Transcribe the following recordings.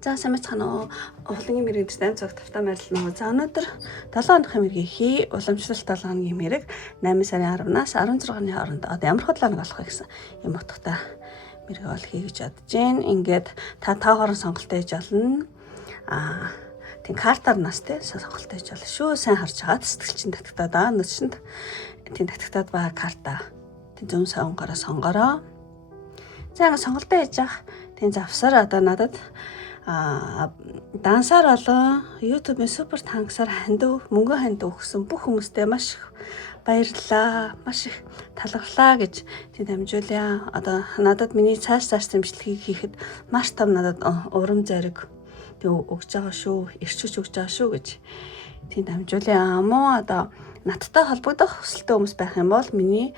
За сайн байцгаана уу. Улангийн мэрэгч 8 цаг тавтаа мэрэлнэ. За өнөөдөр 7 хоногийн мэргийн уламжлалт 7 хоногийн мэрэг 8 сарын 10-наас 16-ны хооронд одоо ямар хөдлөөнг болох вэ гэсэн юм утгатай мэрэг бол хий гэж бодож байна. Ингээд та тоогоор сонголтоо хийж олно. Тийм картаар нас те сонголтоо хийж олно шүү. Сайн харж байгаа сэтгэлчин татгатаад нүчэнд тийм татгатаад байгаа карта. Тийм зөв сонгороо сонгороо. За ингээд сонголтоо хийж явах тийм завсар одоо надад дансаар болон YouTube-ийн супер танксаар мөнгө ханд өгсөн бүх хүмүүстээ маш их баярлалаа. Маш их талархлаа гэж тийм дамжуулъя. Одоо надад миний цааш дэмжлэгийг хийхэд маш том надад урам зориг өгж байгаа шүү. Ирчүүч өгж байгаа шүү гэж тийм дамжуулъя. Муу одоо надтай холбогдох хүсэлтэй хүмүүс байх юм бол миний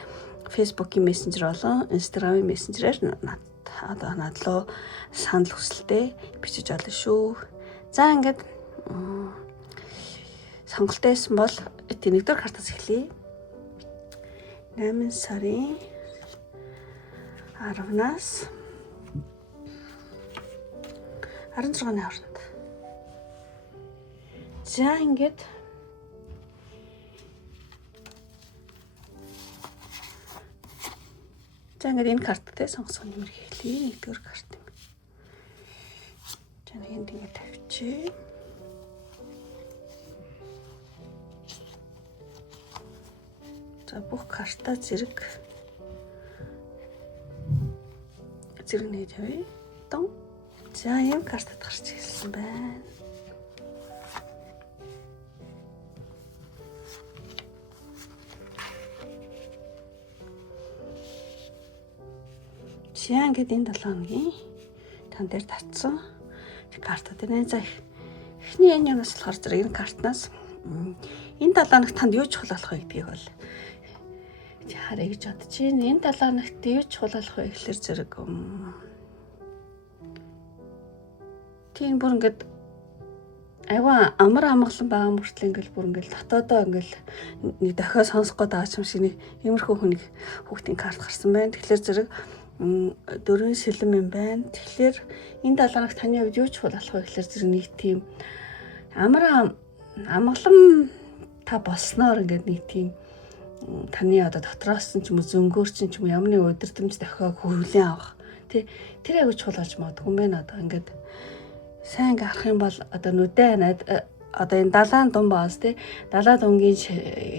Facebook-ийн мессенжер болон Instagram-ийн мессенжерээр одоо надлуу санал хүсэлтээ бичиж олно шүү. За ингээд сонголтоо хийсэн бол тийм нэгдүгээр картаас эхлэе. 8 сарын 10-наас 16-ны хооронд. За ингээд энэ карттай сонгосон нэмэр хэлье. Нэгдүгээр карт юм. За нэг ингэ тавьчих. За бүх карта зэрэг нэг тавья. Тон. За ийм картад гарч ирсэн байна. Жишээ ингээд энэ 7 хоногийн тань дээр татсан картад байна. За эхний энэ юмас болохоор зэрэг энэ картнаас энэ 7 хоногт танд юу чухал болох вэ гэдгийг бол харъя гэж бодож байна. Энэ 7 хоногт юу чухал болох вэ гэхэлэр зэрэг тийм бүр ингээд айгаа амар амгалан байгаа мөртлөө ингээл бүр ингээл дотоодоо ингээл нэг дахиад сонсох гээд байгаа юм шиг нэг иймэрхүү хүнийг хүүхдийн карт гарсан байна. Тэгэхээр зэрэг 4 сэлэм юм байна. Тэгэхээр энэ 7 хоногт таны хувьд юу чухал болох вэ гэхэлэр зэрэг нэг тийм амар амгалан та болсноор ингээд нэг тийм таны одоо дотроос нь ч юм уу зөнгөөр ч юм уу ямар нэг удирдамж дахиад хөвлөн авах. Тэр аягүй чухал болж магадгүй юм байна. Одоо ингээд сайн ингээ харах юм бол одоо нүдэ одоо энэ далайн дун баас те далайн дунгийн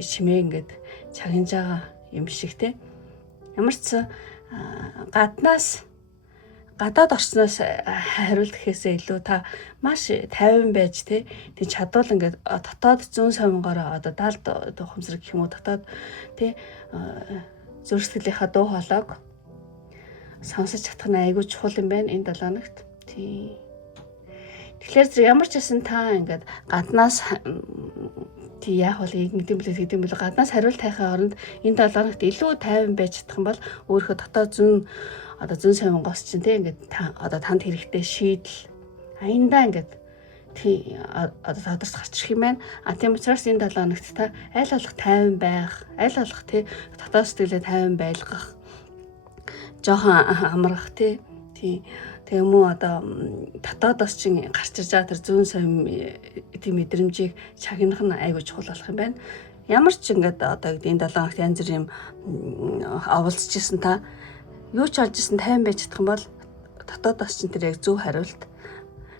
шимээ ингээд чагнаж байгаа юм шиг те ямар ч гадаад орчноос хариулт гэхээсээ илүү та маш тайван байж те тэг чадвал ингээд дотоод зүүн совингороо одоо далд ухамсарах гэх юм уу дотоод те зүрх сэтгэлийнхаа дуу хоолойг сонсож чадах нь айгүй чухал юм байна энэ 7 хоногт. Тийм. Тэгэхээр зэрэг ямар ч байсан та ингээд гаднаас яах вэ гэдэг юм бэл гаднаас хариулт хайхын оронд энэ 7 хоногт илүү тайван байж чадах юм бол өөрийнхөө дотоод зүүн совингоос чинь тийм ингээд танд хэрэгтэй шийдэл аяндаа ингээд тий одоо тодорч гарч ирэх юм байна. Тийм учраас энэ 7 хоногт та аль болох тайван байх, аль болох тий дотоод сэтгэлээ тайван байлгах, жоохон амрах тий тийм үү одоо дотоодоос чинь гарч ирж байгаа тэр зүүн совин тийм мэдрэмжийг чагнах нь айгүй чухал болох юм байна. Ямар ч ингээд одоо энэ 7 хоногт янз бүр юм оволцчихсан та юу ч олж исэн тайван байж чадах юм бол дотоодоос чинь тэр яг зөв хариулт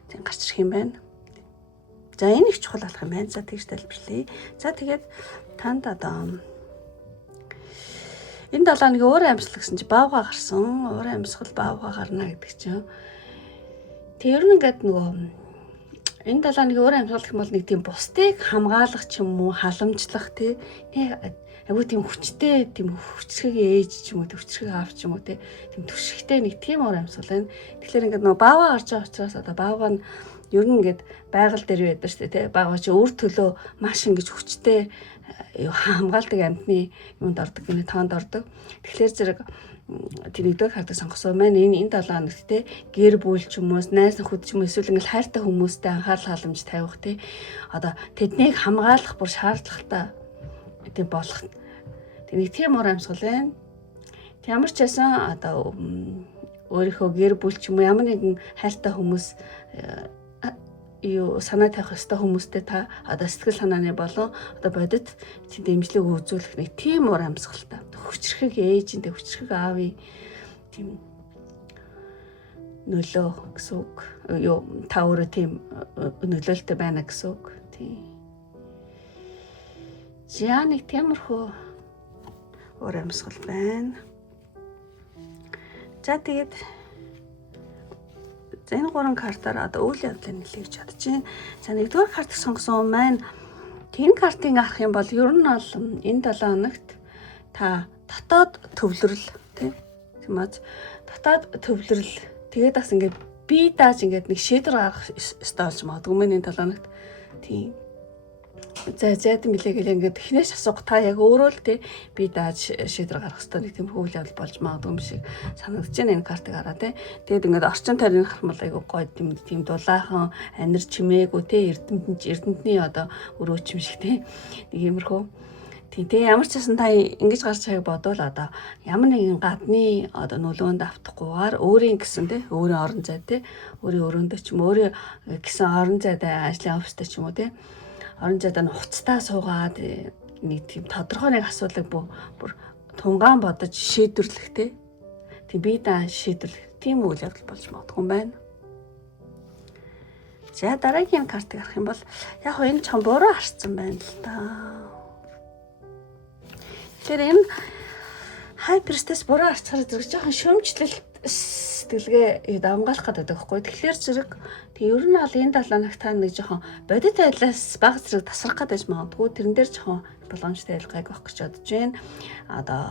тийм гарч ирэх юм байна. За энэ их чухал болох юм байна. За тэгж тайлбарлая. За тэгээд танд одоо энэ 7 хоногийн өөр амьсгал гэсэн чи баавга гарсан. Өөр амьсгал баавга гарна гэдэг чинь. Тэр нь ингээд нөгөө энэ 7 хоногийн өөр амьсгал гэх юм бол нэг тийм бусдыг хамгаалах ч юм уу, халамжлах тий. Айгуу тийм хүчтэй, тийм хүчрхэг ээж ч юм уу, хүчрхэг аав ч юм уу тий. Тийм түшигтэй нэг тийм өөр амьсгал байна. Тэгэхээр ингээд нөгөө баавга гарч байгаа учраас одоо баавга нь ер нь ингээд байгаль дээр байдаг шүү дээ тий. Баавга чи өөр төлөө маш ингэж хүчтэй хамгаалдаг амьтны юунд ордог гинэ тоонд ордог. Тэгэхээр зэрэг тэр нэгдүгээр картыг сонгосон маань энэ 7 хоногт те гэр бүл ч хүмүүс, найз нөхөд ч юм эсвэл ингээл хайртай хүмүүстэй анхаарал халамж тавих те одоо тэднийг хамгаалах бүр шаардлагатай тийм болох. Тэг нэг тийм уур амьсгал байна. Ямар ч байсан одоо өөрийнхөө гэр бүл ч юм уу ямар нэгэн хайртай хүмүүс юу санаа тавих ёстой хүмүүстэй та одоо сэтгэл санааны болон одоо бодит дэмжлэг үзүүлэх нэг тийм уур амьсгалтай хүчрхэг ээжинтэй хүчрхэг аавын тийм нөлөө гэсэн үг юу та өөрөө тийм нөлөөлтөй байна гэсэн үг тийм жаа нэг тиймэрхүү уур амьсгал байна. За тэгээд энэ 3 картаар одоо үйл явдлыг нэлээд чадж байна. За нэгдүгээр картыг сонгосон маань тэн картыг авах юм бол ер нь бол энэ 7 хоногт та дотоод төвлөрөл тийм үү? Дотоод төвлөрөл тэгээд бас ингээд би дааж ингээд нэг шийдвэр гаргах ёстой болж магадгүй мэн энэ 7 хоногт тийм за мэлээ гэл ингээд эхнээс асуух та яг өөрөө л тий би дааж шийдвэр гаргах хэрэгтэй нэг тийм үйл явдал болж магадгүй юм шиг санагдаж байна энэ картыг хараа тий. Тэгээд ингээд орчин тойрны хармал айгу гоё тийм дулаахан анир чимээгүй тий эрдэмтний одоо өрөөч юм шиг тий нэг иймэрхүү тий ямар ч гэсэн та ингэж гарч байгааг бодвол одоо ямар нэгэн гадны одоо нөлөөнд автахгүйгээр өөрийн гэсэн тий өөрийн орон зай тий өөрийн өрөөндөө ч юм өөрийн гэсэн орон зайдаа ажлын офстой ч юм уу тий орон зайдаа хуцтаа суугаад нэг тийм тодорхой нэг асуудлыг бүр тунгаан бодож шийдвэрлэх тий би даа шийдвэрлэх тийм үйл явдал болж магадгүй юм байна. За дараагийн картыг харах юм бол яг энэ ч буруу харцсан байна л да. Тэгэхээр энэ хайперстэс буруу харцахаар зэрэг жоохон шөмжлөлт сэтгэлгээ давмгаалах гэдэг байхгүй. Тэгэхээр зэрэг ер нь бол энэ 7 хоногт та нэг жоохон бодит байдлаас бага зэрэг тасрах гэж магадгүй. Тэрэн дээр жоохон боломжтой ялгааг авах гэж бодож байна. Одоо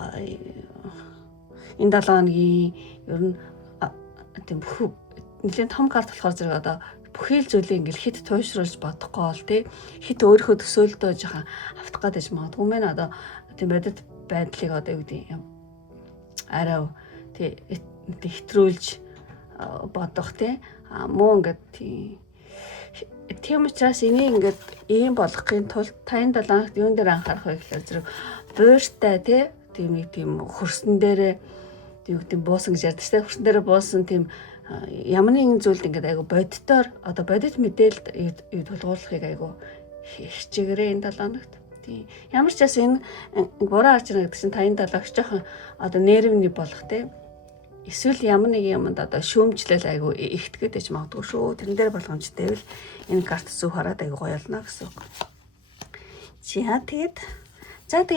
энэ 7 хоногийн ер нь тийм нэлийн том карт болохоор зэрэг одоо бүхэл зүйлийг ингээл хит туйшруулж бодохгүй бол тий хит өөрийнхөө төсөөлдөө жоохон автах гэж магадгүй мэн одоо тийм бодит байдлыг одоо юу гэдэг юм арай тий хэтрүүлж бодох тий муу ингээд тийм учраас энийг ингээд ийм болгохын тулд та энэ 7 хоногт юун дээр анхаарах вэ гэхээр зэрэг бууртай тий тийм нэг тийм хөрсөн дээрээ юу гэдэг буусан гэж ярьдаг тий хөрсөн дээрээ буусан тийм ямар нэгэн зүйлд ингээд айгу бодитоор одоо бодит мэдээлэлд тулгуурлахыг айгу хичээгээрээ энэ 7 хоногт тийм ямар ч бас энэ буруу харж байгаа гэдэг чинь та энэ 7 хоногт жоохон одоо нервний болох тий эсвэл ямар нэг юмд одоо шөөмжлэл айгу ихтгэж байж магадгүй шүү. Тэрэн дээр болгоомжтой байвал энэ карт зүг хараад айгу гоё болно гэсэн үг. За тэгээд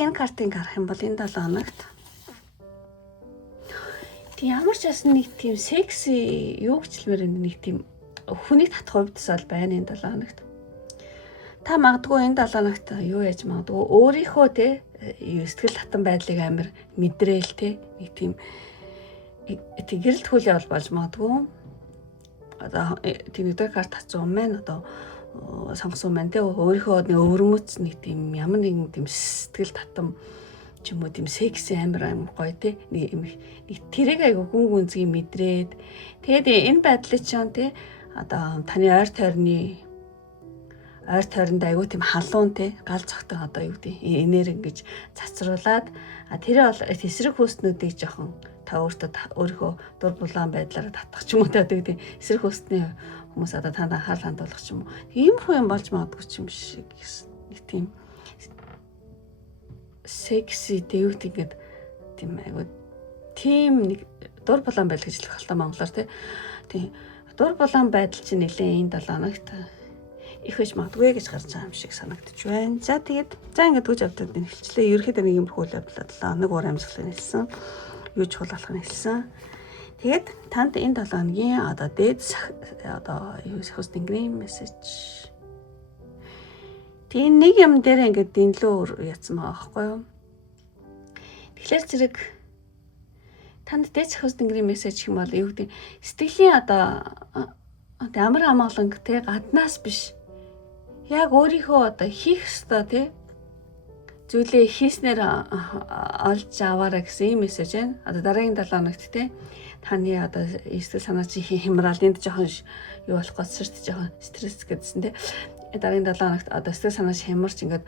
энэ картыг харах юм бол энэ 7 хоногт тийм ямар ч бас нэг тийм секси юу гчлмээр нэг тийм хүнийг татах хувьдас бол байна энэ 7 хоногт. Та магадгүй энэ 7 хоногт юу яаж магадгүй өөрийнхөө те сэтгэл татан байдлыг амар мэдрээл те нэг тийм гэрэлт хүл явал болж магадгүй. Одоо тийм нэг карт татсан юм байна. Одоо сонгосон байна те өөрийнхөө нэг өвөрмөц нэг тийм ямар нэгэн тийм сэтгэл татам ч юм уу тийм секси амар гоё те нэг тэрэг айгу гүн гүнзгий мэдрээд тэгээд энэ байдлыг чам те одоо таны ойр тойронд айгу тийм халуун те гал цогтой одоо юу гэдэг энерги ингэж цацруулаад тэрээ бол эсрэг хөөснүүдийг жоохон та өөрийнхөө дур булаан байдлаараа татах ч юм уу те гэдэг эсрэг хөөсний хүмүүс одоо танд анхаарал хандуулах ч юм уу ийм хүн юм болж магадгүй ч юм шиг нэг тийм секси дэвт ингээд тийм айгу тийм нэг дур булаан байдал гэж хэлэх хэлтэй монголоор тийм дур булаан байдал чинь нэлээд энэ 7 хоногт их байж магадгүй гэж гарч байгаа юм шиг санагдаж байна. За тэгээд ингээд түүж явдад хэлчлээ. Ерөнхийдөө нэг юм хөл явдлаа 7 хоног уур амьсгалыг хэлсэн. Юу чухал болохыг хэлсэн. Тэгээд танд энэ 7 хоногийн одоо дээд одоо юу сахус тэнгэрийн мессеж. Тэгээд нэг юм дээр ингээд дэнлөө яцсан байгаа байхгүй юу? Тэгэхээр зэрэг танд дээд сахус тэнгэрийн мессеж юм бол юу гэдэг сэтгэлийн одоо амар амгаланг те гаднаас биш. Яг өөрийнхөө одоо хийх ёстой те зүйлээ хийснээр олж аваарай гэсэн юм мессеж байна. Одоо дараагийн 7 хоногт те таны одоо сэтгэл санаа чи хямраал энд жоохон юу болох гэж шүү дээ жоохон стресс гэдсэн те дараагийн 7 хоногт одоо сэтгэл санаа хямарч ингээд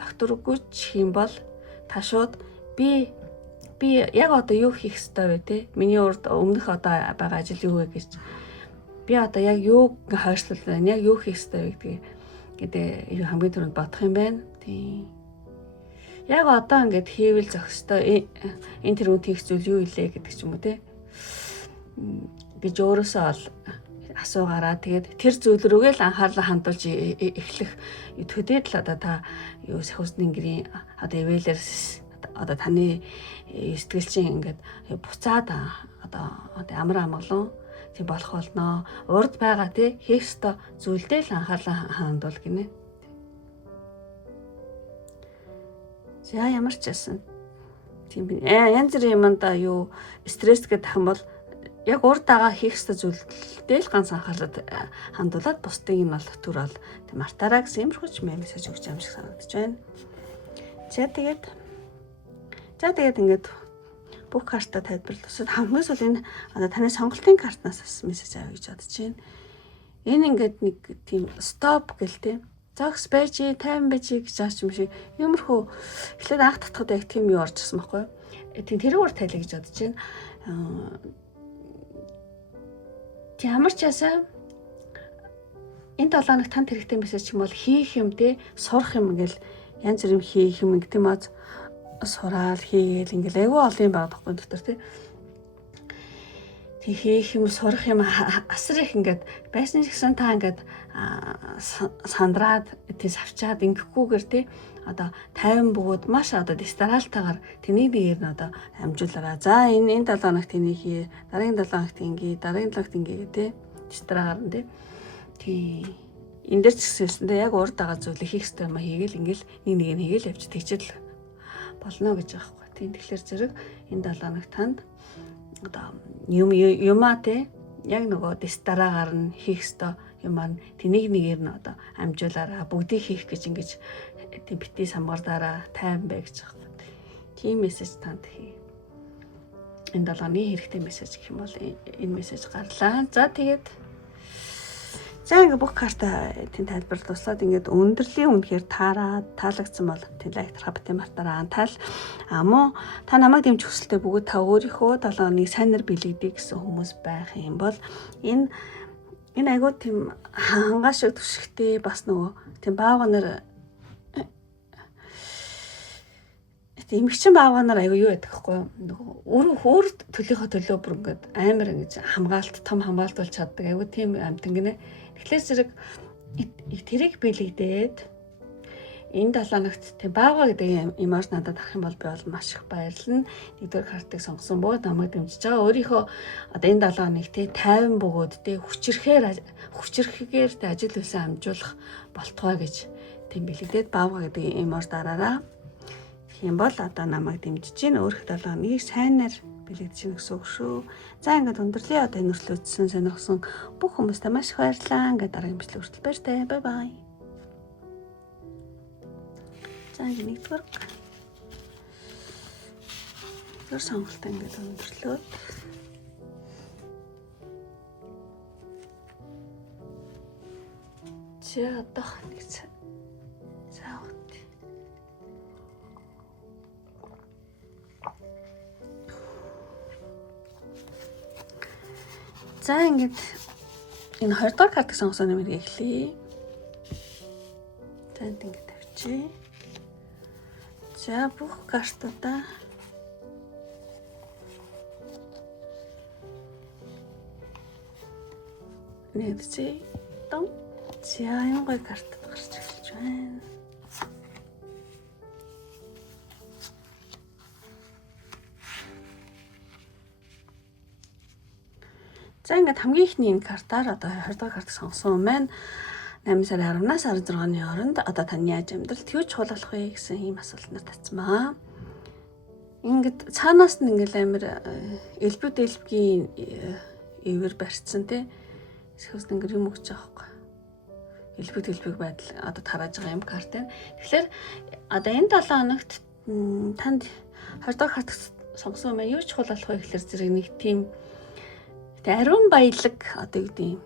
докторгүй ч юм бол та шууд би би яг одоо юу хийх ёстой вэ те? Миний урд өмнөх одоо байгаа ажил юу вэ гэж. Би одоо яг юу хойшлуулна, яг юу хийх ёстой вэ гэдэг юу хамгийн түрүүнд бодох юм байна. Тийм. Яг одоо ингээд хийвэл зохистой энэ тэр үнд хийх зүйл юу илээ гэдэг ч юм уу те. Гэж өөрөөсөө ол асуугаараа тэгээд тэр зүйл рүүгээ л анхаарлаа хандуулж эхлэх төдийд л одоо та юу сахиусны гэрийн одоо ивэлэр одоо таны сэтгэлчин ингээд буцаад одоо амар амгалан тийм болох болно. Урд байгаа тий хийх ёстой зүйлдээ л анхаарлаа хандуул гинэ. За ямар ч байсан тийм янз бүрийн юмда юу стресс гэдэг юм бол яг урд байгаа хийх ёстой зүйлдээ л ганц анхаарлаа хандуулаад бусдыг нь бол түр бол тийм мартаараа гэсэн юмрхүүч мессеж өгч юм шиг санагдаж байна. За тэгээд ингээд бүх карта тайлбарлуулсад хамгийн сүүл энэ одоо таны сонголтын картнаас бас мессеж авъя гэж бодож байна. Энэ ингээд нэг тийм стоп гэл тээ. Зогс байж 50 байж гэж аач юм шиг юмрхүү эхлээд анх татхад яг тийм юу орж ирсэн байхгүй юу? Тийм тэрүүгээр тайлъя гэж бодож байна. Ямар ч ясаа энэ 7 хоног танд хэрэгтэй мессеж юм бол хийх юм те сурах юм ингээл янз бүр юм хийх юм гэх юм аа сураал хийгээл ингээл айгүй олон юм байгаа байхгүй дотор те. Тэг хийх юм сурах юм асар их ингээд байсан ч гэсэн та ингээд сандраад тий савчаад ингэхгүйгээр те одоо 50 бөгөөд маш одоо дистаралтайгаар тэнийг нэгээр нь одоо амжуулаараа. За энэ 7 хоногт тэнийг хий, дараагийн 7 хоногт ингээ, дараагийн 7 хоногт ингээ те дистараагаар нь те. Тий энэ дээр ч гэсэндээ яг урд байгаа зүйлийг хийх хэрэгтэй юм хийгээл ингээл нэг хийгээл явж тэгчэл болно гэж байгаа байхгүй. Тийм тэгэхээр зэрэг энэ 7 хоногт танд одоо юмаа те яг нөгөө дистараагаар нь хийх хэрэгтэй юм аа тэнийг нэгээр нь одоо амжуулаараа бүгдийг хийх гэж ингэж тийм битгий самгардаараа тайван бай гэж байгаа. Тийм мессеж танд хий. Энэ 7 оны хэрэгтэй мессеж гэх юм бол энэ мессеж гарлаа. За тэгээд ингээ бүх карта тийм тайлбарлалт туслаад ингээд өндөрлөлийн үнэхээр таалагдсан бол тийм лайктарха битэн мартаараа антал муу та намайг дэмжих хүсэлтэй бөгөөд та өөрийнхөө 7 оныг сайнаар бэлэгдэе гэсэн хүмүүс байх юм бол энэ айгуу тийм хангаашиг түшигтэй бас нөгөө тийм бааганаар эмэгчин бааганаар айгуу юу байдаг хгүй нөгөө өөр төлийнхөө төлөө бүр ингээд амар ингэж хамгаалт том хамгаалтуулж чаддаг айгуу тийм амтан гинэ. Тэгэхээр зэрэг тэрийг бэлэгдээд энэ 7 хоногт тийм баага гэдэг имаж надад авах юм бол би бол маш их баярлна. Нэгдүгээр картыг сонгосон бөгөөд намайг дэмжиж байгаа. Өөрийнхөө одоо энэ 7 хоног тий 50 бөгөөд тий хүчрэхээр тий ажил үйлсээ амжуулах болтугай гэж тийм бэлэгдээд баага гэдэг имаж дараараа. Тийм бол одоо намайг дэмжиж гин өөрийнхөө 7 хоногийг сайнаар бэлэгдэж гин гэсэн үг шүү. За ингээд өндөрлөө одоо энэ өрслөөдсөн сонирхсон бүх хүмүүстээ маш их баярлалаа. Ингээд дараагийн бичлэг хүртэл баяртай. Бай бай. За ингээд нэгдүгээр сонголтоо ингээд өндөрлөө. За одоо нэг цаг. За ингээд энэ 20 дахь картыг сонгосон нэмэрийг эхлэе. За ингээд тавьчих. За бүх картуудаа нэгдсэн. Том. За энэ гоё картад гарч эхэлж байна. За ингээд хамгийн ихний энэ картаар одоо 20 дахь картыг сонгосон юм байна. 8 сарын 10-наас 16-ны хооронд одоо таны яаж амьдралд юу чухал болох вэ гэсэн ийм асуултанд татцмаа. Ингээд цаанаас нь ингээл амир элбэг ивэр барьцсан тий. Эсвэл ингээд юм өгч байгаа байхгүй. Элбэг байдал одоо тарааж байгаа юм карт байна. Тэгэхээр одоо энэ 7 хоногт танд 20 дахь картыг сонгосон юм байна. Юу чухал болох вэ гэхээр зэрэг нэг тийм ариун баялаг одоо юу гэдэг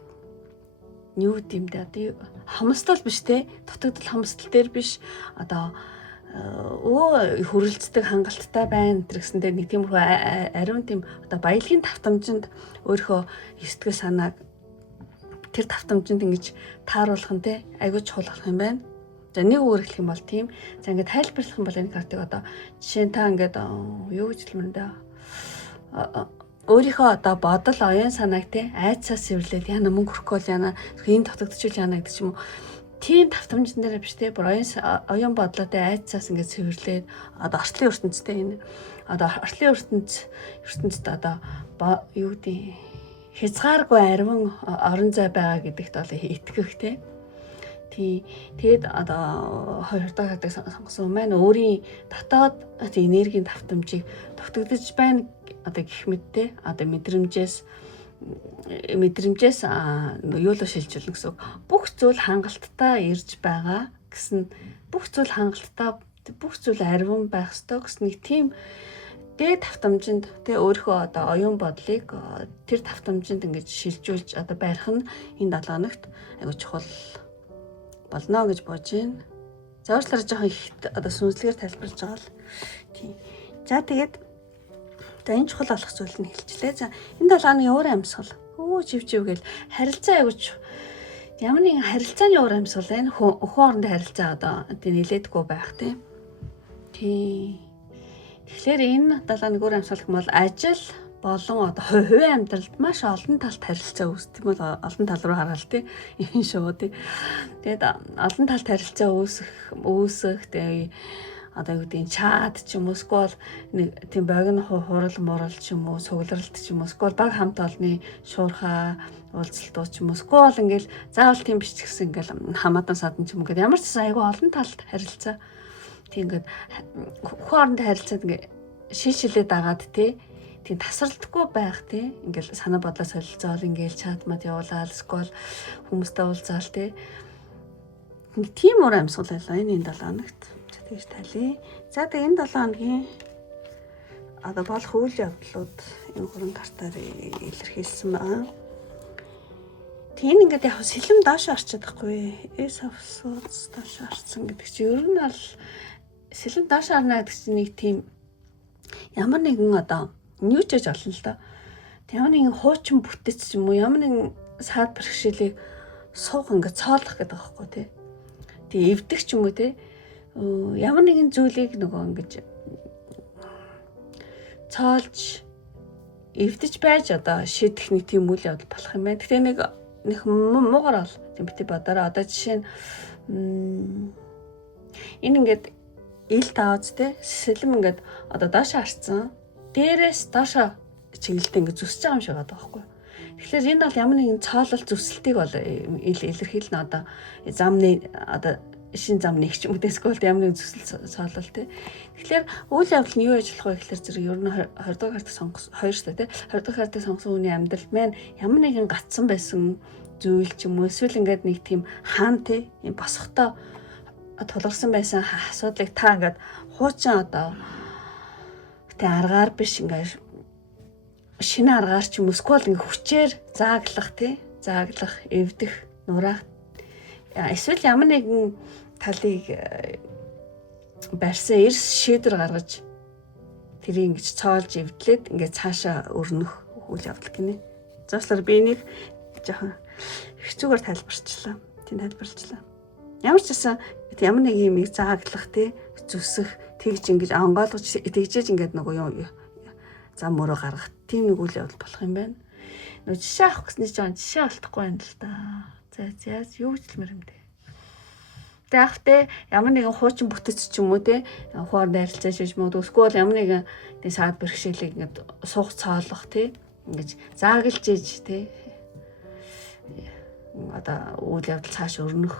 юу гэмдэ одоо хомсдол биш те дутагдал хомсдол дээр биш одоо хөрөлцдөг хангалттай байна гэсэндээ нэг тиймэрхүү ариун тийм одоо баялагын давтамжинд өөрийнхөө сэтгэл санааг тэр давтамжинд ингэж тааруулах нь те айгүй чухал болох юм байна. За нэг өөр хэлэх юм бол тийм. За ингээд тайлбарлах юм бол энэ картыг одоо жишээ нь та ингээд юу гэж хэлмээр даа. Өөрийнхөө одоо бодол оюун санааг те айцаас сэвэрлээд яна мөнгө хөрөхгүй бол яна хийн татагдчихвол яна гэдэг ч юм уу. Тийм давтамжин дээр биш те оюун бодлоотой айцаас ингээд сэвэрлээд одоо орчлын ертөнцтэй энэ одоо орчлын ертөнцид одоо юу гэдэг хязгааргүй ариун орон зай байгаа гэдэгт бол итгэх те. Тэгээд одоо хоёр дахь хатаг сонгосон маань өөрийн дотоод энергийн давтамжийг тогтогдож байна одоо гэх мэттэй одоо мэдрэмжээс юу л шилжүүлнэ гэсэн үг. Бүх зүйл хангалттай ирж байгаа гэсэн бүх зүйл хангалттай бүх зүйл ариун байх ёстой гэсэн нэг тийм дээд давтамжинд тэ өөрийнхөө одоо оюун бодлыг тэр давтамжинд ингэж шилжүүлж одоо байрах нь энэ 7 хоногт айгуу чухал болно гэж бодож байна. За уучлаарай жоохон их одоо сүнслэгээр тайлбарлаж байгаа л. Тийм. За тэгээд энэ чухал болох зүйл нь хэлчихлээ. За энэ 7 хоногийн уур амьсгал. Живжив гэл харилцаа айгууч ямар нэгэн харилцааны уур амьсгал энэ хүн хоорондын харилцаа одоо нэлээдгүй байх тийм. Тэгэхээр энэ 7 хоногийн уур амьсгал гэх юм бол ажил болон одоо хувийн амьдралд маш олон талт харилцаа үүсдэг бол олон тал руу хараад тий энэ шүү тий. Тэгээд олон талт харилцаа үүсэх тэгээ одоо юу гэдэг чат ч юм уу скол нэг тийм богино хурал мурал ч юм уу цугларалт ч юм уу скол баг хамт олонны шуурхаа уулзалтууд ч юм уу скол ингээл заавал тийм биш ч гэсэн ингээл хамаадан садан ч юм уу гэдэг ямар ч айгүй олон талт харилцаа тийм ингээд хоорондын харилцаад ингээ шилжүүлээд агаад тий тийм тасралтгүй байх тий ингээл санаа бодлоо солилцоол ингээл чат мад явуулаад скол хүмүүстэй уулзаал тий тийм уур амьсгал байлаа энэ 7 хоногт. За тэгж талий. За тэгээ энэ 7 хоногийн одоо болох үйл явдлууд энэ гурван картаар илэрхийлсэн байна. Тийм ингээд яг сэлэм доош орчод байхгүй. Эс авсууц доош орсон гэдэг чинь ер нь бол сэлэм доош орно гэдэг чинь нэг тийм ямар нэгэн одоо ньюжж олно л доо. Ямар нэгэн хуучин бүтэц ч юм уу ямар нэгэн саад бэрхшээлийг суух ингээд цоолох гэдэг байгаа байхгүй тий. Тэгээ эвдэх ч юм уу тий. Ямар нэгэн зүйлийг нөгөө ингэж цоолж эвдэж байж одоо шийдэх нэг тийм үйл явдал болох юм байна. Гэтэ нэг муугар бол тийм бити бодороо одоо жишээ нь энэ ингээд ил таавц те сэлэм ингээд одоо доош харцсан дээрээс доошо чиглэлтэй ингээд зүсэж байгаа юм шиг байгаа байхгүй. Тэгэхээр энэ бол ямар нэгэн цоолол зүсэлтийг бол илэрхийлнэ одоо замны одоо шин зам нэг ч юм дэскол ямар нэгэн зүсэл цоолол те. Тэгэхээр үйл явдал нь юу яж болох вэ гэхээр зэрэг ер нь 20 дахь картыг сонгосон 2 шүү дээ те. 20 дахь картыг сонгосон хүний амьдрал маань ямар нэгэн гацсан байсан зүйл ч юм уу эсвэл ингээд нэг тийм хаан те юм босхтой тулгарсан байсан асуудлыг та ингээд хуучин одоо тэ аргаар биш ингээд шинэ аргаар ч юм уу скол ингээд хүчээр зааглах те зааглах эвдэх нураах эсвэл ямар нэгэн талыг барьсан эрс шийдвэр гаргаж тэрийг ингэж цоолж эвдлээд ингээд цаашаа өрнөх үйл явдал гинэ. Зааслаар би энийг жоохон хэцүүгээр тайлбарчлаа. Тийм тайлбарлалаа. Ямар ч гэсэн ямар нэг юм зааглах тий зүсэх тэгж ингэж онгойлгож тэгжээж ингээд нөгөө юу зам мөрөө гаргах тийм нэг үйл явдал болох юм байна. Нөгөө жишээ авах гэсний чинь жишээ олдохгүй байна л да. За юу гэж хэлмээр юм бэ? Тэгвэл ямар нэгэн хуучин бүтэц ч юм уу те хооронд харилцаа шиж мод өсгөл ямар нэгэн тий саад бэрхшээлийг ингээд суух цоолох тий ингэж зааглж ээж тий одоо үйл явдал цааш өрнөх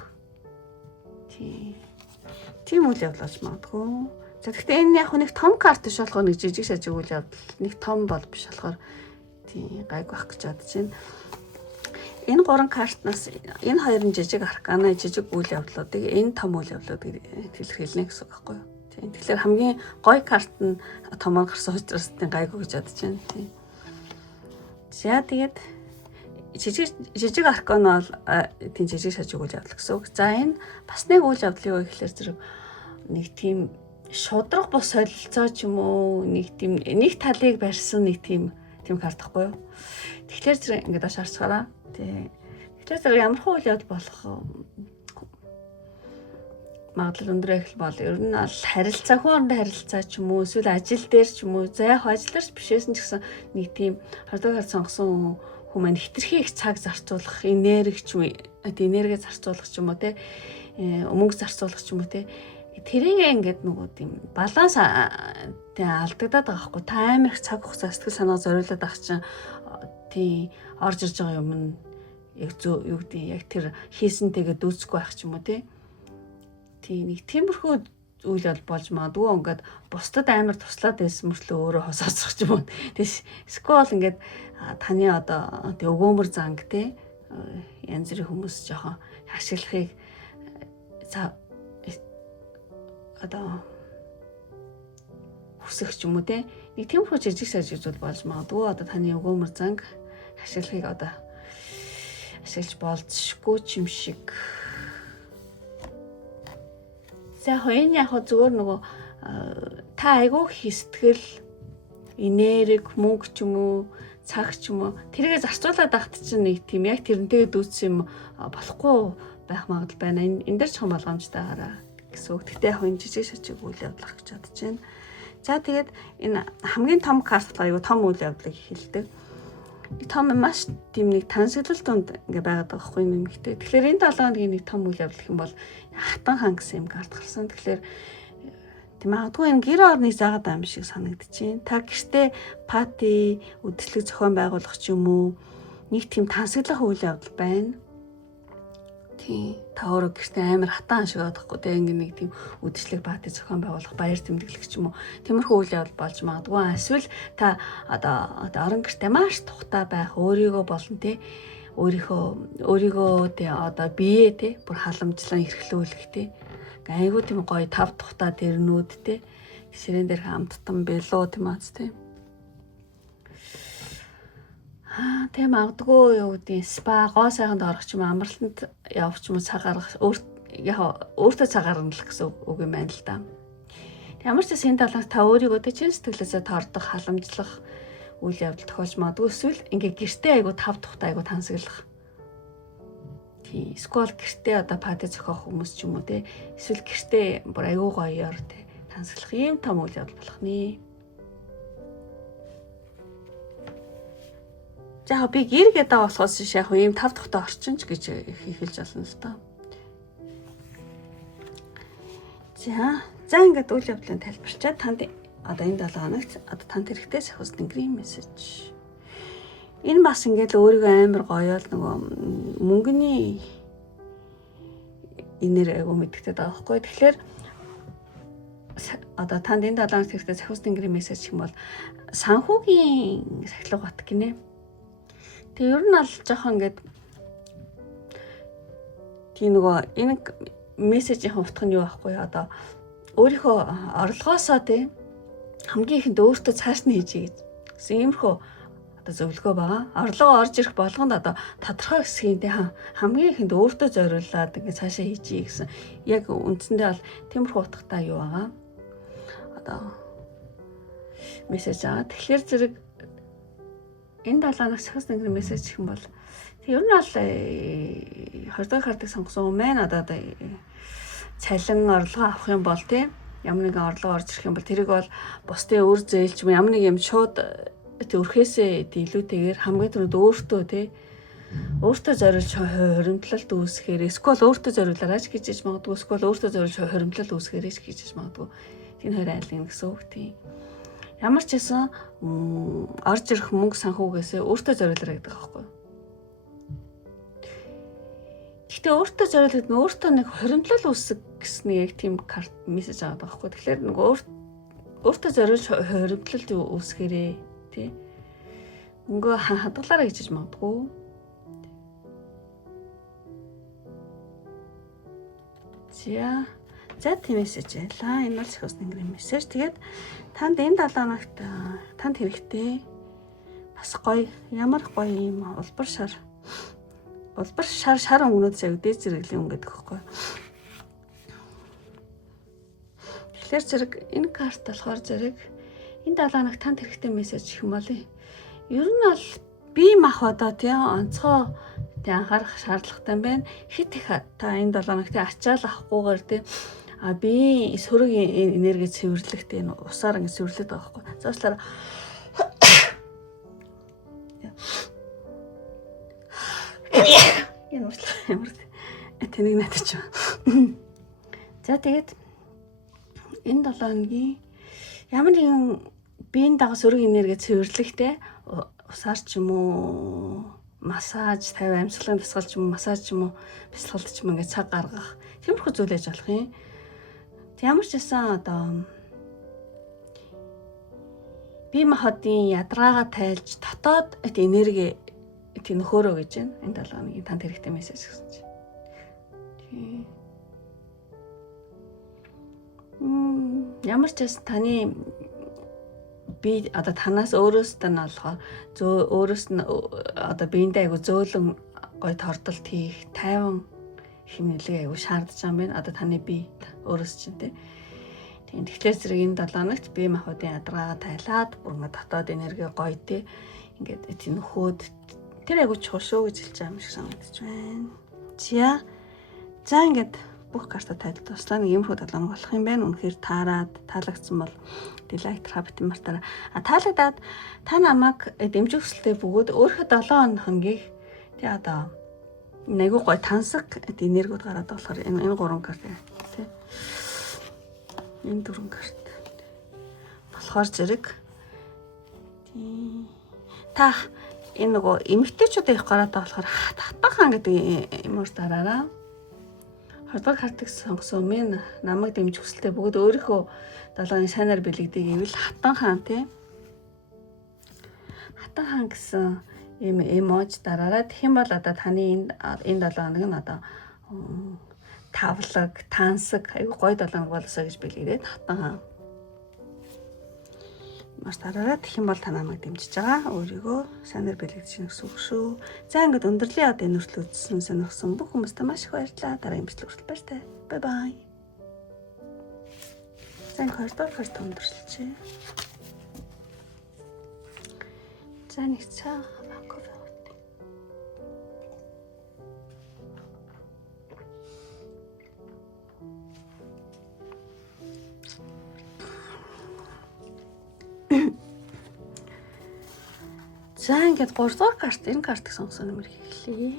тийм үйл явдал болж магадгүй. За гэхдээ энэ яг нэг том карт биш болохоор нэг жижиг шажиг үйл явдал нэг том бол биш болохоор тийм гайг байх гэж бодож байна. Энэ гурван картнаас энэ хоёрын жижиг аркана жижиг үйл явдлуудыг энэ том үйл явдлуудыг илэрхийлнэ гэсэн үг байхгүй юу? Тийм. Тэгэхээр хамгийн гоё карт нь томоор гарсан учраас тийм гайгүй гэж бодож байна. Тийм. За тэгээд жижиг аркана бол тийм жижиг шажиг үйл явдал гэсэн үг. За энэ бас нэг үйл явдал юу гэхээр зэрэг нэг тийм шудраг бос солилцоо ч юм уу нэг талыг барьсан нэг тийм картахгүй юу. Тэгэхээр зэрэг ингээд аш харцгаараа. Тэгэхээр зэрэг ямар хөө үйл явдал болох магадлал өндөр их бол ер нь аль харилцаа хүн хоорондоо харилцаа ч юм уу эсвэл ажил дээр ч юм уу за яг ажил дээр ч бишээсэн ч гэсэн нэг тийм харддаг сонгосон хүн маань хитрхи их цаг зарцуулах энерги ч юм энерги зарцуулах ч юм уу те мөнгө зарцуулах ч юм уу те тэрийг ингээд нөгөө тийм баланс тий алдагдаад байгаа хгүй та амар их цаг хугацаа сэтгэл санаа зориулаад ах чинь тий орж ирж байгаа юм нь яг зөв юу гэдэг яг тэр хийсэнтэйгээ дүүцэхгүй байх ч юм уу тий нэг тиймэрхүү үйл явдал болж магадгүй ингээд бусдад амар туслаад байсан мөртлөө өөрөө хосооцох ч юм уу тий скол ингээд таны одоо тий өгөөмөр занг тий янз бүрийн хүмүүс жоохон ашиглахыг одоо хүсэх ч юм уу те нэг тиймэрхүү жижиг сажигдууд болж магадгүй одоо таны өгөөмөр занг ашиглахыг одоо ашиглаж болцсохгүй ч юм шиг. За хоёрын яг зүгээр нөгөө та айгүй сэтгэл энерги мөнгө ч юм уу цаг ч юм уу тэргээ зарцуулаад ахт чинь нэг тийм яг тэрнтэйгээ дүүцсэн юм болохгүй байх магадлал байна. Энэ дээр ч хэм болгоомжтой хараа. Гэхдээ яг энэ жижиг шажиг үйл явдал гэж бодож байна. За тэгээд энэ хамгийн том карт болохоор айгу том үйл явдлыг хэлдэг. Том маш тийм нэг тансаглал донд ингээ байгаад байгаа хгүй нэмэгтэй. Тэгэхээр энэ 7 хоногийн нэг том үйл явдал гэх юм бол хатан хаан гэсэн юм карт гарсан. Тэгэхээр тийм магадгүй энэ гэр орныг заагаад байгаа юм шиг санагдчихээн. Та гэртээ пати үдэслэг зохион байгуулах ч юм уу нэг тийм тансаглах үйл явдал байна. Та өөрөө гэртээ амар хатан шиг бодохгүй те ингээ нэг тийм үдшилэг пати зохион байгуулах баяр тэмдэглэх ч юм уу тиймэрхүү үйл явдал болж магадгүй эсвэл та одоо орон гэртээ маш тухтай байх өөрийгөө болон те өөрийгөө те одоо бие те бүр халамжлан эрхлүүлэх те айгуу тийм гоё тав тухтай дэрнүүд те гişрэн дээр хамттан белоо тийм аз те тийм магадгүй юу гэдэг спа гоо сайханд орох ч юм амралтанд явах ч юм цаг гаргах өөртөө цаг гаргана л гэсэн үг юм байна л да. Ямар ч энэ талаас та өөрийгөө чин сэтгэлээсээ тоордох халамжлах үйл явдал тохиолж магадгүй эсвэл ингээ гэртээ айгу тав тухтай айгу тансаглах. Скол гэртээ одоо пати зохиох хүмүүс ч юм уу те эсвэл гэртээ бүр айгу гоёор те тансаглах ийм том үйл явдал болох нэ. За би гэр гэдэг болохоос яг ийм тав тухтай орчинч гэж хэлж болно л доо. За ингээд үйл явдлын тайлбарчаад танд одоо энэ 7 хоногт одоо танд хэрэгтэй сахиус тэнгэрийн мессеж. Энэ бас ингээд өөрийгөө амар гоёол нөгөө мөнгөний инээр айгу мэддэг байгаа байхгүй. Тэгэхээр одоо танд энэ 7 хоногт хэрэгтэй сахиус тэнгэрийн мессеж юм бол санхүүгийн сахилга бат гинэ. Тэгээ ер нь аль жоохон ингээд тийм нөгөө энэ мессежийн утга нь юу байхгүй одоо өөрийнхөө орлогоосоо тий хамгийн ихэнд өөртөө цааш нь хийжээ гэсэн иймэрхүү одоо зөвлөгөө байгаа. Орлого орж ирэх болгонд одоо тодорхой хэсгийн тий хамгийн ихэнд өөртөө зориуллаад ингээд цаашаа хийжээ гэсэн яг үндсэндээ бол тиймэрхүү утгатай юу байгаа. Одоо мессеж аа тэгэхээр зэрэг энэ 7 хоног сахиус тэнгэрийн мессеж гэх юм бол ер нь бол 20 картыг сонгосон маань одоо цалин орлого авах юм бол тийм ямар нэгэн орлого орж ирэх юм бол тэрийг бол бусдын өр зээлч ямар нэг юм шууд өрхөөсөө илүүтэйгээр хамгийн түрүүнд өөртөө тийм өөртөө зориулж хоримтлалт үүсгэхээр эсвэл өөртөө зориулаарай ч гэж магадгүй эсвэл өөртөө зориулж хоримтлал үүсгэхээр ч гэж магадгүй энэ хоёр айлын гэсэн үг тийм. Ямар ч гэсэн орж ирэх мөнгө санхүүгээсээ өөртөө зориулаарай гэдэг аахгүй. Гэхдээ өөртөө зориулахад өөртөө нэг хоримтлал үүсгэх гэсэн яг тийм карт мессеж аваад байгаа аахгүй. Тэгэхээр нэг өөртөө зориулж хоримтлалт үүсгээрээ тий. Мөнгө хадгалаарай гэж магадгүй. За тийм мессеж байлаа. Энэ бол сахиус тэнгэрийн мессеж. Тэгээд танд энэ 7 хоногт танд хэрэгтэй бас гоё ямар гоё юм улбар шар өнгөнүүд зав дээд зэрэглэлийн өнгө гэдэг хэвхэв. Тэгэхээр зэрэг энэ карт болохоор зэрэг энэ 7 хоног танд хэрэгтэй мессеж гэх юм бол ер нь бол бие махбодоо тийм онцгой тийм анхаарах шаардлагатай байна. Хит их та энэ 7 хоногт ачаал авахгүйгээр тийм би сөрөг энерги цэвэрлэх тийм усаар ингэ цэвэрлээд байгаа байхгүй. За уучлаарай. Энэ уучлаарай ямар тэнийг надад ч. За тэгээд энэ 7 хоногийн ямар нэгэн биеийн дагаж сөрөг энерги цэвэрлэхтэй усаар ч юм уу массаж, 50 амьсгалын дасгал ч юм уу, массаж ч юм уу, бясалгалт ч юм ингээд цаг гаргах тиймэрхүү зүйл ээж болох юм. Ямар ч байсан одоо бие махбодын ядаргаагаа тайлж дотоод энерги тийм нөхөрөө гэж байна. Энэ 7 хоногийн танд хэрэгтэй мессеж гэсэн чинь. Ямар ч байсан таны би одоо танаас өөрөөсөө нь болохоор өөрөөс нь одоо биендээ айгу зөөлөн гой тордолт хийх, тайван хэмнэлэг айгу шаардж байгаа юм байна. Одоо таны би өөрөөс чинь тийм тэгэхээр зэрэг энэ 7 хоногт бие махбодын ядаргаагаа тайлаад бүр ингээд дотоод энерги гоё тий ингээд тийм нөхөд тэр айгу чухал шүү гэж хэлж байгаа юм шиг санагдаж байна. За ингээд бүх карта тайлбар туслаа нэг юмруу 7 хоног болох юм байна. Үнэхээр таалагдсан бол дилайт хабит мартаараа таалагдаад та намайг дэмжих хүсэлтэй бөгөөд өөрийнхөө 7 хоногийг тий одоо айгу гоё тансаг энергиуд гараад болохоор энэ 3 карт тий энэ 4 карт болохоор зэрэг тий та энэ нөгөө эмэгтэйчүүд их гараад болохоор хатгахан гэдэг юмор дараараа 2 дугаар картыг сонгосон минь намайг дэмжих хүсэлтэй бүгд өөрийнхөө 7 хоногийн сайнаар бэлэгдэг ивэл хатан хаан тий хатан хаан гэсэн ийм эможи дараараа тэгэх юм бол одоо таны энэ 7 хоног нь одоо тавлаг, тансаг айгу гоё 7 хоног болосоо гэж бэлэгдээд хатан хаан маш дараараа тэгэх юм бол та намайг дэмжиж байгаа өөрийгөө сайнаар бэлэгдэж гин гэсэн үг шүү. За ингээд өндөрлөлийн одоо энэ хүртэл үзсэн сонирхсан бүх хүмүүстээ маш их баярлалаа. Дараагийн бичлэг хүртэл баяртай. Бай бай. За энэ 2 дугаар карт өндөрлөчээ. За нэг цаа кофе уух. За ингээд 3 дугаар карт энэ картыг сонгосон нэмэр хэлье.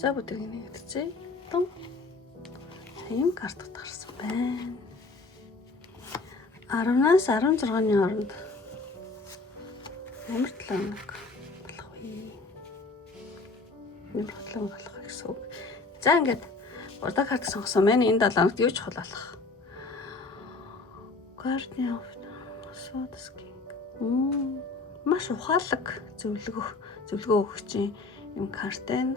За бүтэгийг нэгтгэцээ. Тун. Ийм картууд гарсан байна. 10-аас 16-ны хооронд ямар 7 хоног болох вэ? Ямар 7 хоног болох вэ гэсэн үг. За ингээд 3 дахь карт сонгосон байна. Энэ 7 хоногт юу чухал болох? Guardian of Swords King. Маш ухаалаг зөвлөгөө өгч юм карт байна.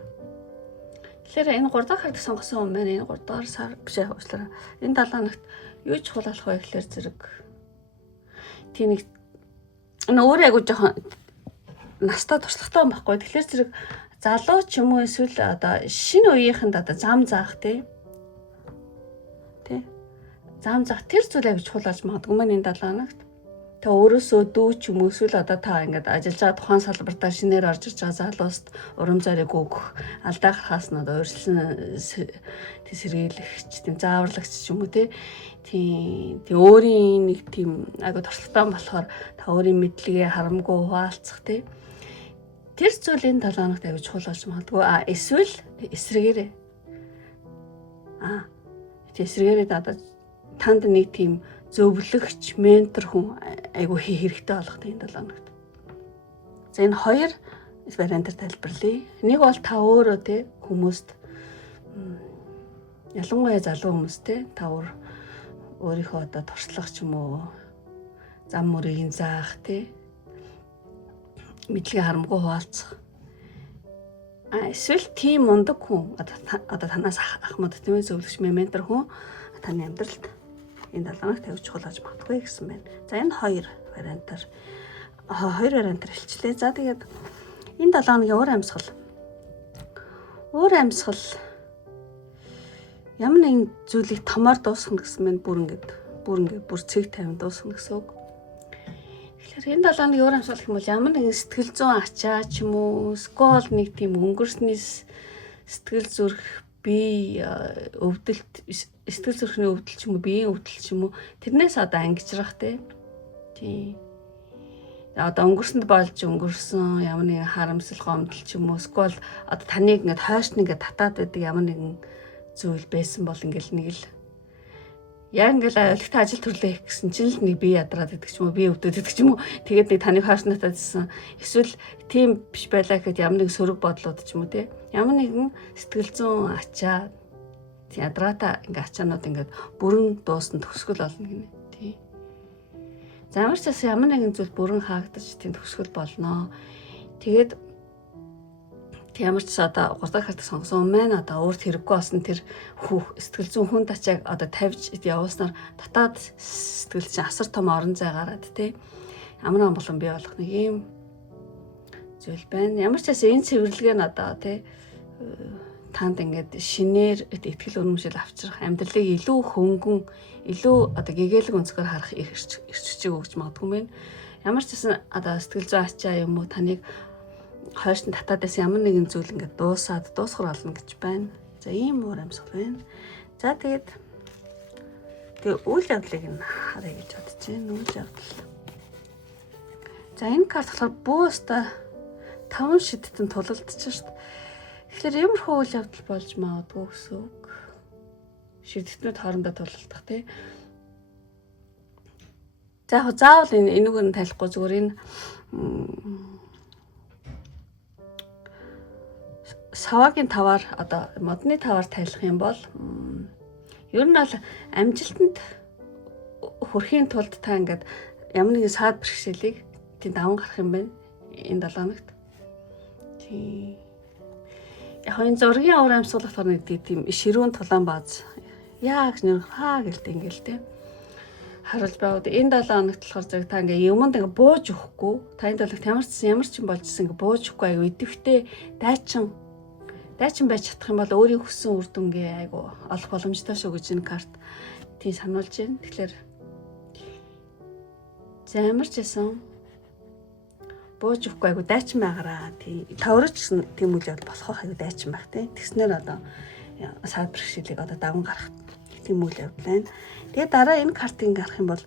Тэгэхээр энэ 3 дахь карт сонгосон юм байна. Энэ 3 дахь сар биш уучлаарай. Энэ 7 хоногт юу чухал болох вэ гэхээр зэрэг тийм нэг өөрөө айгуу жоохон настаа туршлагатай юм байхгүй. Тэгэхээр зэрэг залуу ч юм уу эсвэл одоо шинэ үеийнхэнд одоо зам заах тий зам заах тэр зүйл аяг чухал болж магадгүй маань энэ 7 хоногт та өөрөөсөө дүү ч юм уу эсвэл одоо та ингээд ажиллаж байгаа тухайн салбартаа шинээр орж ирж байгаа залууст урам зориг өгөх алдаа гарахаас нь одоо өөрчлөн сэргийлэгч тийм зааварлагч ч юм уу тий өөрийн нэг тийм айгу туршлагатай болохоор та өөрийн мэдлэгээ харамгүй хуваалцах тий тэр зүйл энэ 7 хоногт аягүй чухал болж магадгүй. Эсвэл эсрэгээрээ. Эсрэгээрээ одоо танд нэг тийм зөвлөгч, ментор хүн айгүй хэрэгтэй болох энэ 7 хоногт. За энэ 2 вариантаар тайлбарлая. Нэг бол та өөрөө те хүмүүст ялангуяа залуу хүмүүс те та өөрийнхөө одоо туршлага ч юм уу зам мөрийг заах те мэдлэгээ харамгүй хуваалцах. Эсвэл тийм мундаг хүн одоо танаас ахмад тийм ээ зөвлөгч ментор хүн таны амьдралд энэ 7 хоногт тавьж чухал гэж магадгүй гэсэн байна. За энэ 2 вариантаар 2 вариант хэлчлээ. За тэгээд энэ 7 хоногийн уур амьсгал ямар нэгэн зүйлийг томоор дуусгах гэсэн мэн бүр цэг тавин дуусгах гэсэн үг. Тэгэхээр энэ 7 хоногийн уур амьсгал гэх юм бол ямар нэгэн сэтгэл зүйн ачаа ч юм уу, скол нэг тийм өнгөрсний сэтгэл зүрх бие өвдөлт, сэтгэл зүрхний өвдөл ч юм уу, биеийн өвдөл ч юм уу, тэрнээс одоо ангижрах тий. Одоо өнгөрсөнд болж өнгөрсөн ямар нэгэн харамсал гомдол ч юм уу, скол одоо таныг ингээд хойш нь ингээд татаад байдаг ямар нэгэн зүйл байсан бол ингээл нэг л яг ингээл олигтой ажил төрлөө хийх гэсэн чинь л нэг бие ядраад идэх ч юм уу, бие өвдөд идэх ч юм уу, тэгээд нэг таныг хойш натаадсэн эсвэл тийм биш байлаа гэхэд ямар нэг сөрөг бодлоод ч юм уу тий. Ямар нэгэн сэтгэл зүйн ачаа ядраатай ингээ ачаанууд ингээд бүрэн дуусна төгсгөл болно гинэ тий. За ямар ч гэсэн ямар нэгэн зүйл бүрэн хаагдаж тийм төгсгөл болно. Тэгээд ямар ч одоо 3 дахь хартаа сонгосон маань одоо өөрт хэрэггүй болсон тэр сэтгэл зүйн хүн тачааг одоо тавьж явуулснаар дотоод сэтгэл чинь асар том орон зай гараад тий. Ямар болон бий болох нэг юм зүйл байна. Ямар ч гэсэн энэ цэвэрлэгээ нь одоо тий танд ингээд шинээр ихтгэл үнэмшил авчрах, амьдралыг илүү хөнгөн, илүү одоо гэгээлэг өнцгөр харах эрч хүчийг өгч магадгүй байна. Ямар ч гэсэн одоо сэтгэл зүйн ачаа юм уу таныг хойш нь татаад байсан ямар нэгэн зүйл ингээд дуусгар олно гэж байна. За ийм уур амьсгал байна. За тэгээд үйл явдлыг нь харъя гэж бодож байна. Үйл явдал. За энэ карт болохоор бөөстө 5 шидтэн тулалдчих шүү дээ. Тэгэхээр иймэрхүү үйл явдал болж магадгүй гэсэн үг. Шидтнүүд хоорондоо тулалдах тий. За яг заавал энэнийг нь талихгүй зүгээр энэ саваагийн таваар одоо модны таваар тайлах юм бол ер нь бол амжилтанд хүрэхийн тулд та ингээд ямар нэгэн саад бэрхшээлийг тийм даван гарах юм байна энэ 7 хоногт. Тийм. Яг энэ зургийн уур амьсгал болохоор нэг тийм ширүүн тулаан бааз яг нэг хаа гэлтэй ингээл те харуулж байгаад энэ 7 хоногт болохоор зэрэг та ингээ юмд ингээ бууж өгөхгүй та энэ 7 хоногт ямар ч юм болжсэн ингээ бууж өгөхгүй айгу идэвхтэй дайчин байж чадах юм бол өөрийн хүссэн үр дүнгээ айгу олох боломжтой шүү гэж энэ карт тий сануулж байна. Тэгэхээр за ямар ч байсан бууж өгөхгүй айгу дайчин байгаараа тий та өөрөө ч гэсэн тийм үйл явдал болох айгу дайчин байх тий. Тэгснээр одоо саад бэрхшээлийг одоо даван гарах тийм үйл явдал байна. Тэгээд дараа энэ картыг гарах юм бол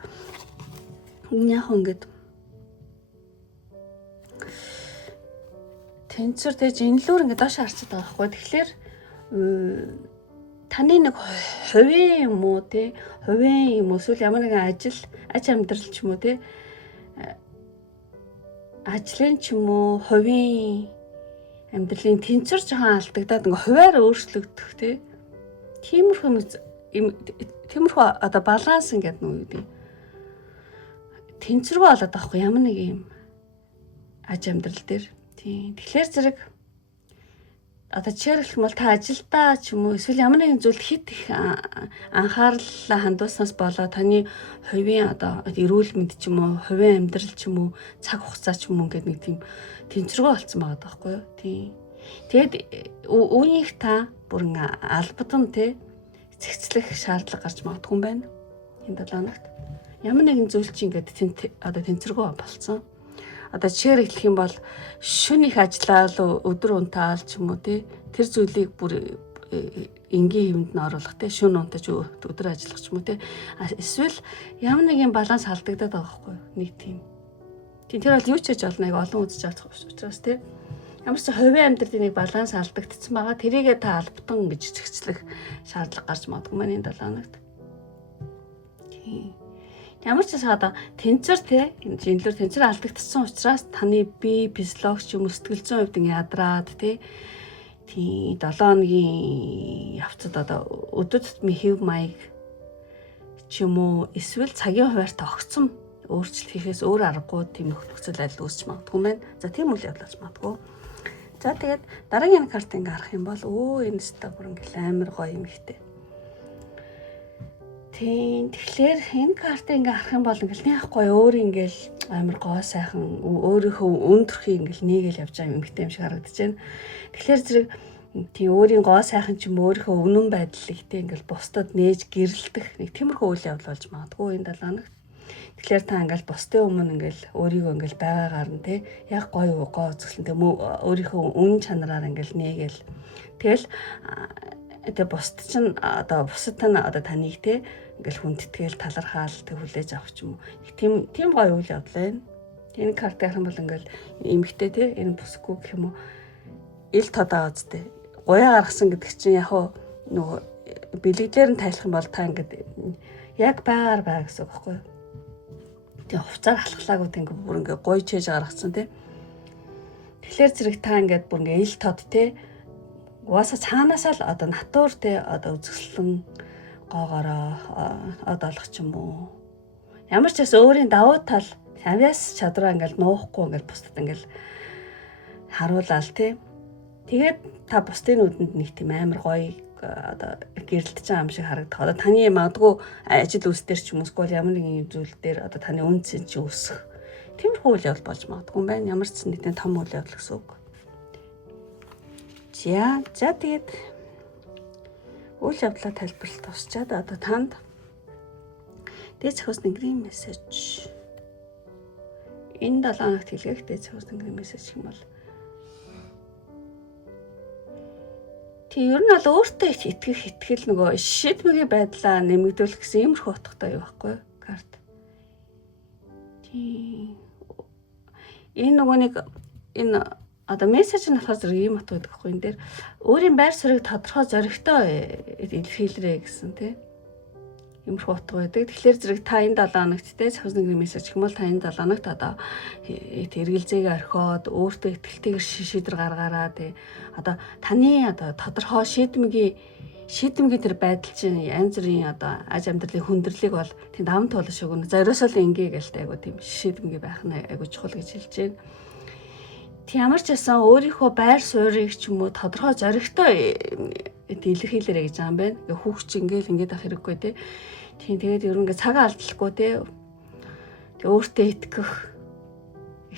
яг ингээд тэнцвэр тэгж инлүүр ингээд доош харцдаг байгаа байхгүй. Тэгэхээр таны нэг хувийн юм уу тий хувийн юм эсвэл ямар нэгэн аж амьдрал ч юм уу тий ажлын ч юм уу хувийн амьдралын тэнцвэр жоохон алдагдаад ингээ хуваар өөрчлөгдөх тий тиймэрхүү одоо баланс ингээд нүг үү тэнцвэргүй болоод байгаа хгүй ямар нэг юм аж амьдрал дээр тий тэгэхээр зэрэг одоо жишээлх юм бол та ажилдаа ч юм уу эсвэл ямар нэгэн зүйлд хит их анхаарлаа хандуулснаас болоод таны хувийн одоо эрүүл мэнд ч юм уу хувийн амьдрал ч юм уу цаг хугацаа ч юм уу ингээд нэг тийм тэнцвэргүй болцсон байгаа байхгүй юу тий тэгэд үүнийг та бүрэн албадан тий цэгцлэх шаардлага гарч магадгүй юм байна энэ 7 хоногт ямар нэгэн зүйл чинь ингээд одоо тэнцвэргүй болцсон. Одоо жишээр хэлэх юм бол шөнө их ажиллаал өдөр унтаал ч юм уу тий тэр зүйлийг бүр энгийн хэвэнд нь оруулах тий шөнө унтаж өдөр ажиллах ч юм уу тий эсвэл ямар нэгэн баланс алдагдаад байгаа байхгүй нэг тийм тэр бол юу ч хийж олно олон үзэж авах учраас тий ямар ч хувийн амьдралын нэг баланс алдагдсан байгаа тэрийгээ та албатан гэж зэгцлэх шаардлага гарч магадгүй маань энэ 7 хоногт тий ямар ч одоо тэнцвэр те энэ жинлэр тэнцвэр алдагдсан учраас таны бие физиологч юм сэтгэл зүйн хувьд ингэ ядраад те тий 7 хоногийн явцад одоо өдөр тутмын хэв маяг ч юм уу эсвэл цагийн хуваарьтай огцом өөрчлөлт хийхээс өөр аргагүй тийм нөхцөл байдал үүсч магадгүй байна. За тийм үйл явдал болж магадгүй. За тэгээд дараагийн картыг харах юм бол энэ ста бүр ингээл амар гоё юм ихтэй. Тийм. Тэгэхээр энэ картыг ингээ харах юм бол ингээл нэг гоё өөр ингээл амар гоо сайхан өөрийнхөө өндрөхийг ингээл нийгээл явж байгаа юм эмхтэй юм шиг харагдаж байна. Тэгэхээр зэрэг тийм өөрийн гоо сайхан ч юм өөрийнхөө үнэн байдлыг тийм ингээл бусдад нээж гэрэлтэх нэг тиймэрхүү үйл явдал болж магадгүй энэ 7 хоногт. Тэгэхээр та ингээл бусдын өмнө ингээл өөрийгөө ингээл байгаагаар нь тийм яг гоё гоо үзэсгэлэнтэй өөрийнхөө үнэн чанараар ингээл нээгээл тэгэл тэгээ бусд чинь одоо бусад тань одоо таныг те ингээл хүндтгэл талархаал тэг хүлээж авах ч юм уу. Тийм гоё үйл явдал байна. Энэ карт ярих юм бол ингээл эмхтэй те энэ бүсгүй гэх юм уу. Ил тодаа үстэй. Гуяа гаргасан гэдэг чинь яг нөгөө бэлэглэр нь тайлах юм бол та ингээд яг байгаар бай гэсэн үг байхгүй юу? Тэгээ хувцаар халахлаагүй тэг бүр ингээд гоё чэж гаргацсан те. Тэгэхээр зэрэг та ингээд бүр ингээд ил тод те угаасаа цаанаасаа л одоо натур те одоо үзэсгэлэн гоогороо одоо олох ч юм уу. Ямар ч бас өөрийн давуу тал авяас чадвараа ингээл нуухгүй ингээл бусдад ингээл харуулаал те. Тэгээд та бусдын нүдэнд нэг тийм амар гоё одоо гэрэлтэж байгаа юм шиг харагдах. Одоо таны магадгүй ажил үстээр ч юм уусгүй ямар нэгэн зүйл дээр одоо таны үнцэн чи өсөх. Тиймэрхүү үйл явдал болж магадгүй юм байна. Ямар ч нэгэн том үйл явдал гэсэн үг. За тэгээд үйл явдлаа тайлбарлалт тусчаад одоо танд дээд захиус нэнгэрийн мессеж энэ 7 хоногт хэлгэх дээд захиус нэнгэрийн мессеж юм бол тийм ер нь бол өөртөө итгэл нөгөө шийдвэрийн байдлаа нэмэгдүүлэх гэсэн иймэрхүү утгатай юу байхгүй карт. Тийм энэ нөгөө нэг энэ одоо мессеж нь болохоор зэрэг ийм утга гэдэг байхгүй энэ дээр өөрийн байр суурийг тодорхой зоригтой илэрхийлрээ гэсэн тийм иймэрхүү утга байдаг. Тэгэхээр зэрэг та энэ 7 хоногт те захиус нэнгэрийн мессеж гэх юм бол та энэ 7 хоногт одоо эргэлзээгээ орхиод өөртөө итгэлтэйгээр шийдвэр гаргаараа тий одоо таны одоо тодорхой шийдэмгийн тэр байдал чинь янз бүрийн одоо аж амьдралын хүндрэлийг бол тийм даван туулах шиг үнэ. За ерөөсөө л ингээ гэлтэй айгу тийм шийдэмгийн байх нь айгу чухал гэж хэлж байна. Тийм ямар ч байсан өөрийнхөө байр суурийг ч юм уу тодорхой зоригтой илэрхийлэрэй гэж байгаа юм байна. Ингээ хүүхч ингээл ингээд ах хэрэггүй тий. Тийм тэгээд ер нь ингээ цагаа алдахгүй тий. Тэгээ өөртөө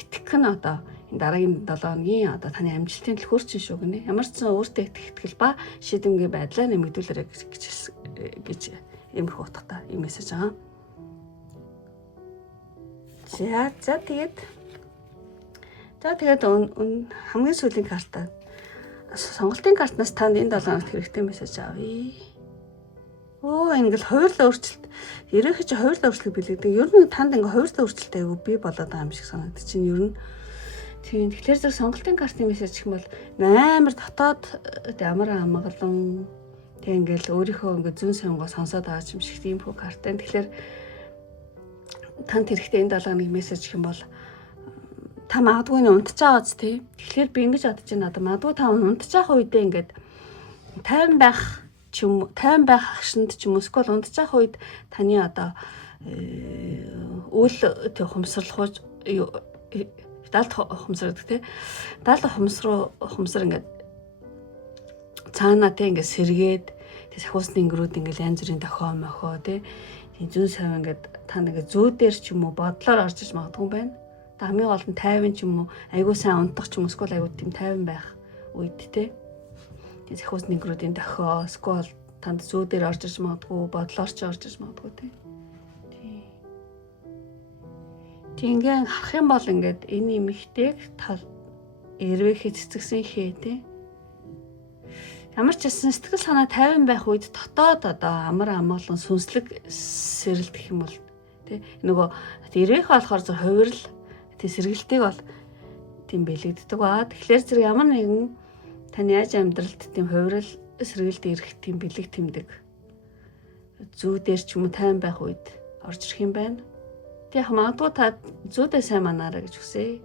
итгэх нь одоо энэ дараагийн 7 хоногийн одоо таны амжилтын төлхөөр чинь шүү гинэ. Ямар ч сан өөртөө итгэл ба шийдэмгийн байдлаа нэмэгдүүлээрэй гэж иймэрхүү утгатай юм мессеж байгаа. За тэгээд хамгийн сүүлийн картаа сонголтын картнаас танд энэ 7 хоногт хэрэгтэй мессеж авъя. Ингээл хуурлын өөрчлөлт ерөнхий чи хуурлын өөрчлөлт билэгдэг. Ер нь танд ингээ хуурлын өөрчлөлт айгүй бий болоод байгаа юм шиг санагдаж чинь ер нь. Тийм тэгэхээр зэрэг сонголтын картын мессеж гэх юм бол амар дотоод ямар амгалан тэг ингээл өөрийнхөө ингээ зүүн сонгоо сонсоод байгаа юм шиг тийм хөө карт байна. Тэгэхээр танд хэрэгтэй энэ 7 хоногийн мессеж гэх юм бол та магадгүй нь унтж байгаа ч тий. Тэгэхээр би ингэж бодож байна. Одоо магадгүй та унтж байгаа үедээ ингээд 50 байх агшинд ч юм уу эсвэл унтж байгаа үед таны одоо үйл хумсралхууж далд хумсраад тий. Далд хумсар ингээд цаанаа тий ингээд сэргээд тий сахиус нэнгэрүүд ингээд янз бүрийн дохоо тий. Зүүн сав ингээд та нэг зүү дээр ч юм уу бодлоор орж иж магадгүй байна. Хамгийн гол нь 50 ч юм уу айгуу сайн унтах ч юм уу эсвэл айгуу тийм 50 байх үед те. Тийм захиус нэнгэрүүдийн дохио эсвэл танд зүү дээр орж иж магадгүй бодлоор ч орж иж магадгүй те. Тийм ингээ харах юм бол ингээд энэ эмэгтэйг эрвэхэ цэцгсэн хээ те. Ямар ч гэсэн сэтгэл санаа 50 байх үед дотоод одоо амар амгалан сүнслэг сэрэлдэх юм бол те. Нөгөө эрвэх болохоор зөв хувирал сэргэлтийг бол тийм бэлэгддэг ба. Тэгэхээр зэрэг ямар нэгэн таны аж амьдралд тийм хувирал сэргэлт ирэх тийм бэлэг тэмдэг зүү дээр ч юм уу тайван байх үед орж ирэх юм байна. Тэг яг магадгүй та зүүдээ сайн манаарай гэж хүсье.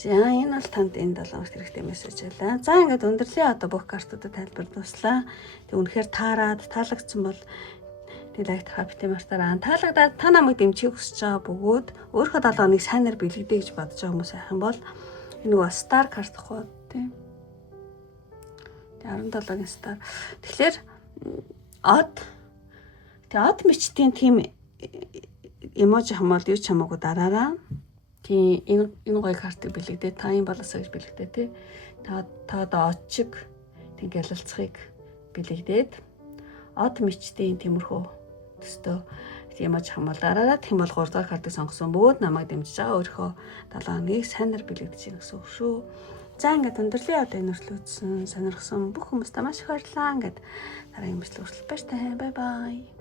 За энэ бол танд энэ 7 хоногт хэрэгтэй мессеж байлаа. За ингээд өндөрлөө одоо бүх картуудад тайлбар дуслаа. Тэг үнэхээр таалагдсан бол лайк хапти мартаараа таалагдаад та намайг дэмжих хүсэж байгаа бөгөөд өөрийнхөө 7 хоног сайнаар бэлгэдэй гэж бодож байгаа хүмүүс айх юм бол энэ нөгөө стар карт хоо тийм 17-гийн стар. Тэгэхээр Од. Тэгээ од мичтийн тийм эможи хамаал юу ч хамаагүй дараараа. Тийм энэ гоё картыг бэлэгдээ. Та юм болосоо гэж бэлэгдээ тий. Та одоо од шиг тийм гялалцахыг бэлэгдээд од мичтийн тиймэрхүү төстөө эможи хамаал дараараа тийм бол 3 дахь картыг сонгосон бөгөөд намайг дэмжиж байгаа өөрийнхөө 7 хоногийг сайнаар бэлэгдэж гин гэсэн үг шүү. За ингээд өндөрлөө одоо энэ хүртэл үзсэн сонирхсан бүх хүмүүстээ маш их баярлалаа. Ингээд дараагийн бичлэг хүртэл баяртай. Бай бай.